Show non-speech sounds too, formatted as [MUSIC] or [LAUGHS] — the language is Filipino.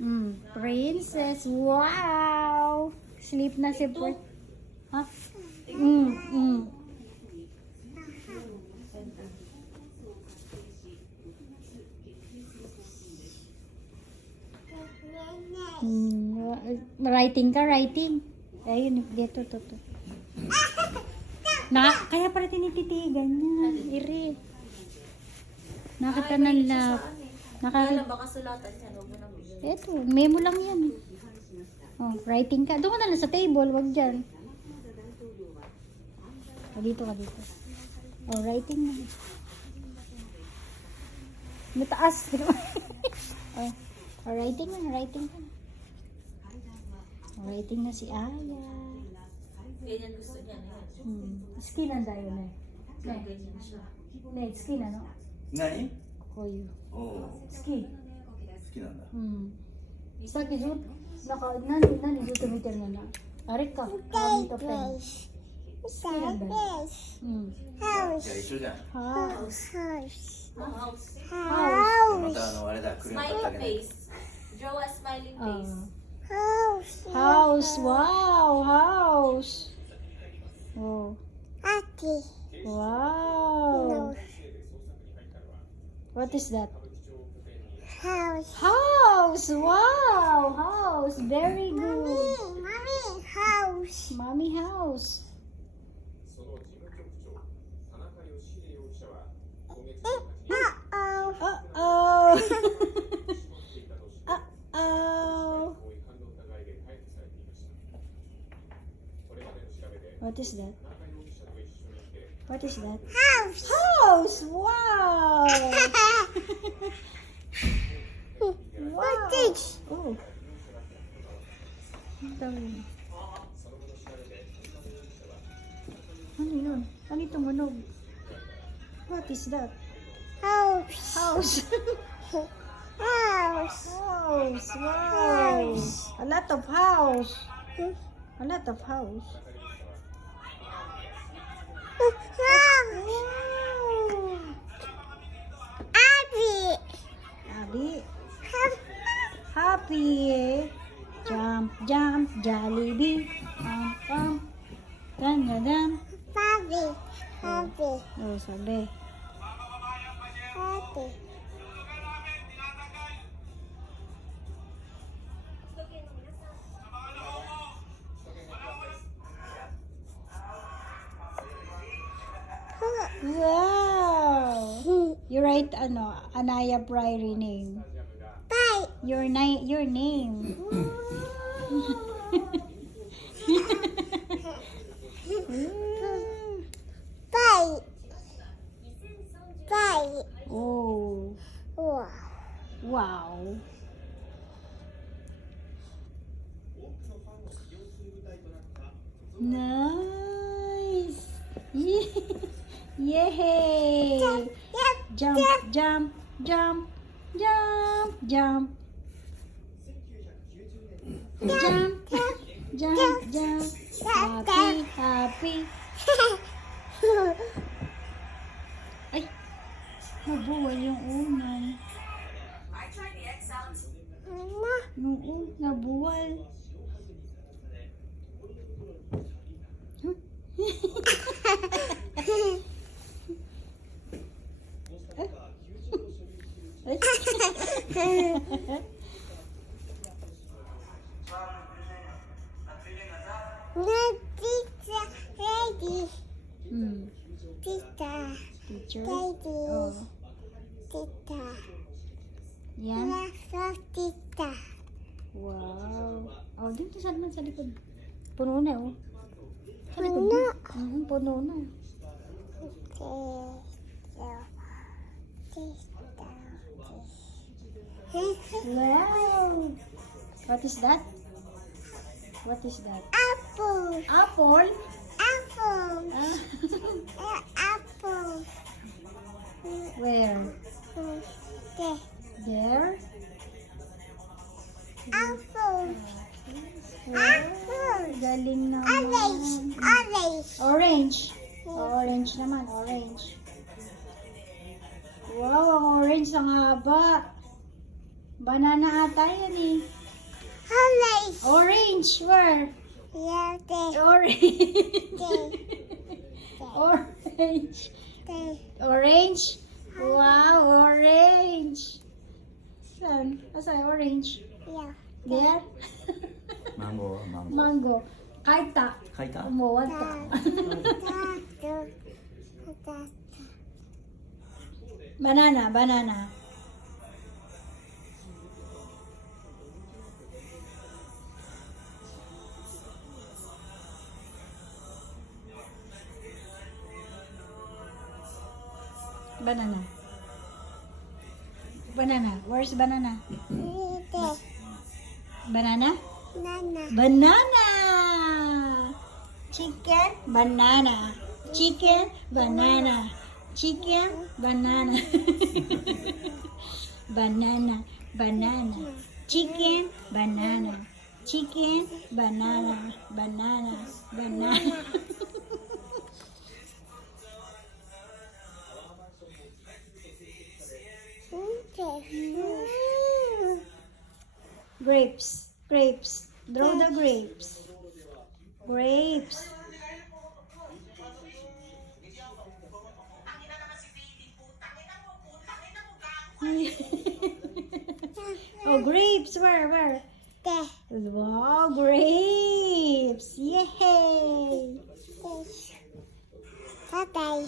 Mm, princess. Wow! Sleep na si Port. Ha? Mm, mm. Mm, writing ka, writing. Ayun, dito, to, to. Na, kaya pala tinititigan niya. Iri. Nakita ng lap. Nakakita. baka sulatan yan. Huwag mo nang bigyan. Ito, memo lang yan. Oh, writing ka. Doon ka na lang sa table, wag dyan. O, dito ka dito. Oh, writing na. Mataas. [LAUGHS] oh, oh, writing na, writing ka. Oh, writing na si Aya. Ganyan gusto niya. no? Hmm. Skin ang dayo na. Ganyan siya. ne, skin ano? 何Koyo. おお Skin. 好きなんだ Hmm. Sa akin, Zut, naka, nani, nani, Zut, meter na na. Arik ka. Kami to pen. Skin ang dayo. Hmm. じゃあ一緒じゃん House. Oh, house. House. またあのあれだ車買ってあ Smiling げない face. Draw a smiling Ah. face. house. Wow. House. Oh. Wow. What is that? House. House. Wow, house. Very good. Mommy, mommy, house. Mommy house. Uh-oh. Uh-oh. [LAUGHS] Uh-oh. What is that? What is that? House. house. Wow! [LAUGHS] What is? Oh. Ang dami. Ano yun? Ano itong manog? What is that? House. House! [LAUGHS] House. house! Wow! A lot of house! A lot of house. House. Abi, happy eh. Jump, jump, Jollibee. Pam, pam. Dan, dan, dan. Bobby. Happy. Oh, sabi. Happy. Wow! Write ano, Anaya Priory name. Bye. Your ni your name. Bye. Bye. oh, Wow. wow. Nice. [LAUGHS] Yay! Yep. Jump, jump, jump, jump, jump. Jump, jump, jump. Happy, happy. Ay, nabuwal yung unay. Oo, nabuwal. Huh? Ay. The pizza ready. Hmm, Pizza. teacher. Ready. Oh, Pizza. yan. Let's pizza. Wow. Oh, dito sa naman sa likod. Puno na, oh. Sa likod Puno. na. Mhm, puno na. Wow. What is that? What is that? Apple. Apple? Apple. Ah, apple. Where? There. There? Apple. Apple. Galing Orange. naman. Orange. Orange. Orange naman, orange. Wow, ang orange ang haba. Banana ata yan eh. Orange. Orange, where? Orange. Orange. Orange. Wow, orange. Saan? Asan? Orange? Yeah. There? mango, mango. Mango. Kaita. Kaita? Umawata. banana, banana. Banana. Banana. Where's banana? There, Banana? Nana. Banana. Chicken, banana. Chicken, banana. Chicken, banana. banana, banana. Chicken, banana. Chicken, banana. Banana, banana. Grapes, grapes. Draw the grapes. Grapes. [LAUGHS] oh, grapes. Where, where? There, Wow, grapes! Yay! Bye-bye.